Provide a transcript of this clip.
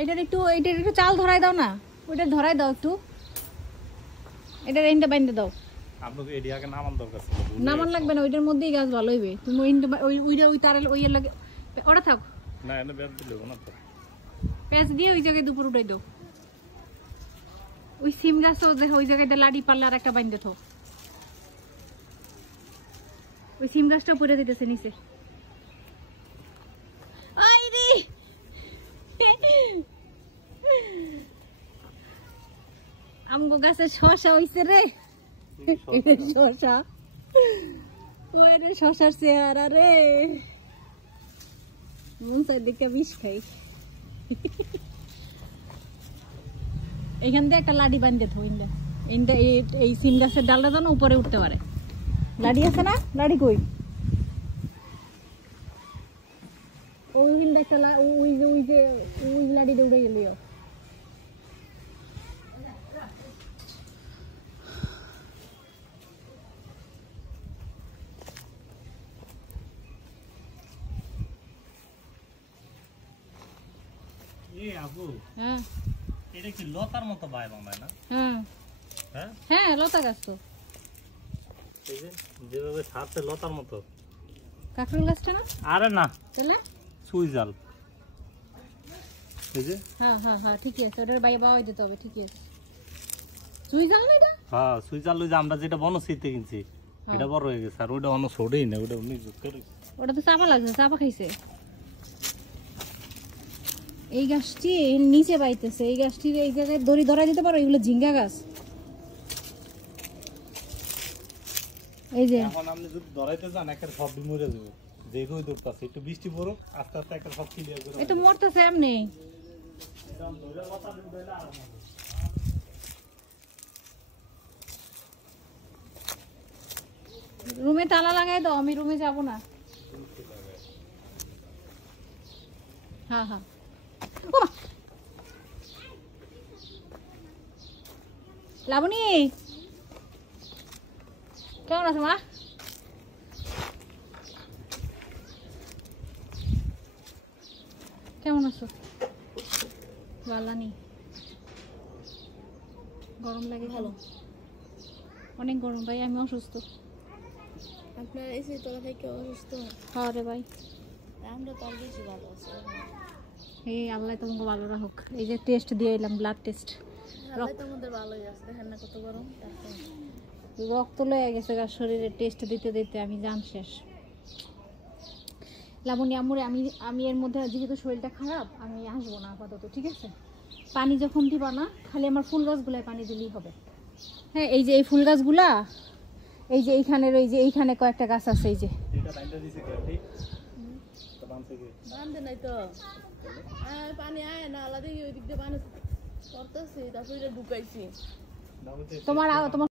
এটার একটু চাল ধরাই দাও না, ওইটা ধরাই দাও একটু, এটা রেইনটা বাইন্ধে দাও। আপনাকে এডিয়াকে নামান দরকার ছিল। নামান লাগবে না, ওইটার মধ্যেই গাছ ভালো হইবে। তুমি ওই তারের ওই লাগে ওটা থাক না, এনে বেদ দিলে না তো। পেঁচ দিয়ে ওই জায়গায় দুপুর উঠাই দাও। ওই সিম গাছও দেখো ওই জায়গাটা লাড়ি পারলে আর একটা বাইন্ধে থাও। ওই সিম গাছটা পরে দিতেছে নিচে। আমগো গাছে শসা হইছে রে, শসা ওই রে, শসার চেহারা রে, মন চাই দেখে বিষ খাই। এইখান দিয়ে একটা লাডি বান্ধে থো, এই সিম গাছের ডালটা যেন উপরে উঠতে পারে। লাডি আছে না? লাডি কই? ওই একটা ওই লাডিটা উড়ে গেলিও। আপু, হ্যাঁ এটা কি লতার মতো ভাই বানায় না? হ্যাঁ হ্যাঁ হ্যাঁ, লতা গাছ তো। এই যে যেভাবে ছাড়ছে লতার মতো। কাঁকরোল গাছটা না? আরে না, তাহলে সুইজাল। এই যে হ্যাঁ হ্যাঁ হ্যাঁ, ঠিকই আছে, ওটার বাইরে বাওয়াই দিতে হবে। ঠিকই আছে, সুইজাল না এটা? হ্যাঁ সুইজাল, ওই যে আমরা যেটা বনশ্রীতে কিনছি এটা বড় হয়ে গেছে, আর ওইটা অন্য ছোটই না, ওটা অনেক করে। ওটা তো চাপা লাগছে, চাপা খাইছে। এই গাছটি নিচে বাইতেছে, এই গাছটির এই জায়গায় দড়ি ধরাই দিতে পারো, এগুলো ঝিঙ্গা গাছ। এই যে এখন আপনি যদি ধরাইতে যান একটা সব মরে যাবে, যে রোদ উঠতেছে, একটু বৃষ্টি পড়ুক, আস্তে আস্তে একটা সব ক্লিয়ার করে। এটা মরতেছে এমনি। রুমে তালা লাগাই দাও, আমি রুমে যাব না। হ্যাঁ হ্যাঁ, লাবণী কেমন আছো মা? কেমন আছো? ভালো। গরম লাগে? ভালো, অনেক গরম ভাই, আমি অসুস্থ। আপনার এসে তোলা থেকে অসুস্থ? হ্যাঁ রে ভাই, আমরা তো আর বেশি ভালো আছি। এই আল্লাহ তোমাকে ভালো রাখুক। এই যে টেস্ট দিয়ে এলাম, ব্লাড টেস্ট, আল্লাহ তোমাদের ভালোই আছে, দেখেন না কত গরম। রক্ত লয়ে গেছে গা শরীরে, টেস্ট দিতে দিতে আমি জান শেষ। লাবণী আমুরে, আমি এর মধ্যে যেহেতু শরীরটা খারাপ, আমি আসবো না আপাতত, ঠিক আছে? পানি যখন দিবা না, খালি আমার ফুল গাছগুলায় পানি দিলেই হবে। হ্যাঁ, এই যে এই ফুল গাছগুলা, এই যে এইখানের, ওই যে এইখানে কয়েকটা গাছ আছে, এই যে বান্ধে নাই তো, পানি আয় না আলাদা, ওই দিক দিয়ে পানি করতেছি, তারপরে ঢুকাইছি। তোমার